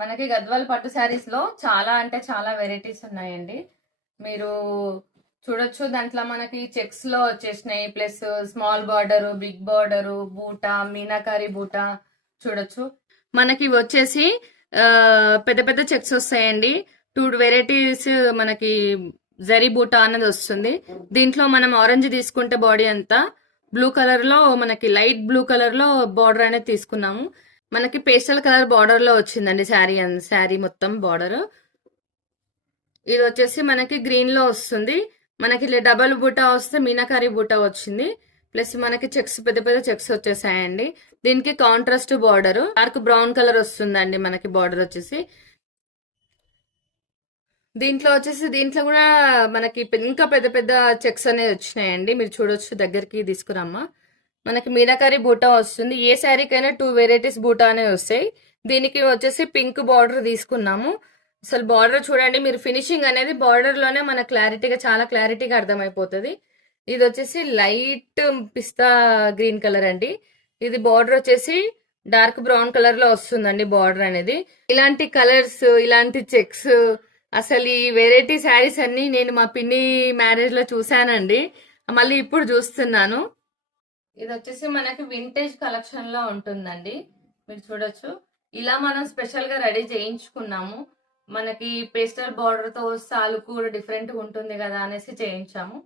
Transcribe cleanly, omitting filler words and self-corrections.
మనకి గద్వాల్ పట్టు శారీస్ లో చాలా అంటే చాలా వెరైటీస్ ఉన్నాయండి. మీరు చూడొచ్చు, దాంట్లో మనకి చెక్స్ లో వచ్చేసినాయి, plus small border, big border, బూటా, మీనాకారి బూటా చూడొచ్చు. మనకి ఇవి వచ్చేసి పెద్ద పెద్ద చెక్స్ వస్తాయండి. 2 వెరైటీస్ మనకి జరీ బూటా అనేది వస్తుంది. దీంట్లో మనం ఆరెంజ్ తీసుకుంటే బాడీ అంతా, బ్లూ కలర్ లో మనకి లైట్ బ్లూ కలర్ లో బార్డర్ అనేది తీసుకున్నాము. మనకి పేస్టల్ కలర్ బార్డర్ లో వచ్చిందండి శారీ మొత్తం బార్డర్. ఇది వచ్చేసి మనకి గ్రీన్ లో వస్తుంది. మనకి ఇలా డబల్ బూటా వస్తే మీనాకారి బూటా వచ్చింది. ప్లస్ మనకి చెక్స్ పెద్ద పెద్ద చెక్స్ వచ్చేసాయండి. దీనికి contrast border dark brown colour వస్తుందండి మనకి బార్డర్ వచ్చేసి. దీంట్లో కూడా మనకి ఇంకా పెద్ద పెద్ద చెక్స్ అనేవి వచ్చినాయండి. మీరు చూడొచ్చు, దగ్గరికి తీసుకురమ్మా. మనకి మీనాకారి బూటా వస్తుంది. ఏ శారీకైనా 2 వెరైటీస్ బూటా అనేవి వస్తాయి. దీనికి వచ్చేసి పింక్ బార్డర్ తీసుకున్నాము. అసలు బార్డర్ చూడండి మీరు, ఫినిషింగ్ అనేది బార్డర్ లోనే మన క్లారిటీగా, చాలా క్లారిటీగా అర్థమైపోతుంది. ఇది వచ్చేసి లైట్ పిస్తా గ్రీన్ కలర్ అండి. ఇది బార్డర్ వచ్చేసి డార్క్ బ్రౌన్ కలర్ లో వస్తుందండి బార్డర్ అనేది. ఇలాంటి కలర్స్, ఇలాంటి చెక్స్, అసలు ఈ వెరైటీ శారీస్ అన్ని నేను మా పిన్ని మ్యారేజ్ లో చూసానండి. మళ్ళీ ఇప్పుడు చూస్తున్నాను. ఇది వచ్చేసి మనకి వింటేజ్ కలెక్షన్ లో ఉంటుందండి. మీరు చూడొచ్చు, ఇలా మనం స్పెషల్ గా రెడీ చేయించుకున్నాము. మనకి పేస్టల్ బార్డర్ తో సాలు కూడా డిఫరెంట్ గా ఉంటుంది కదా అనేసి చేయించాము.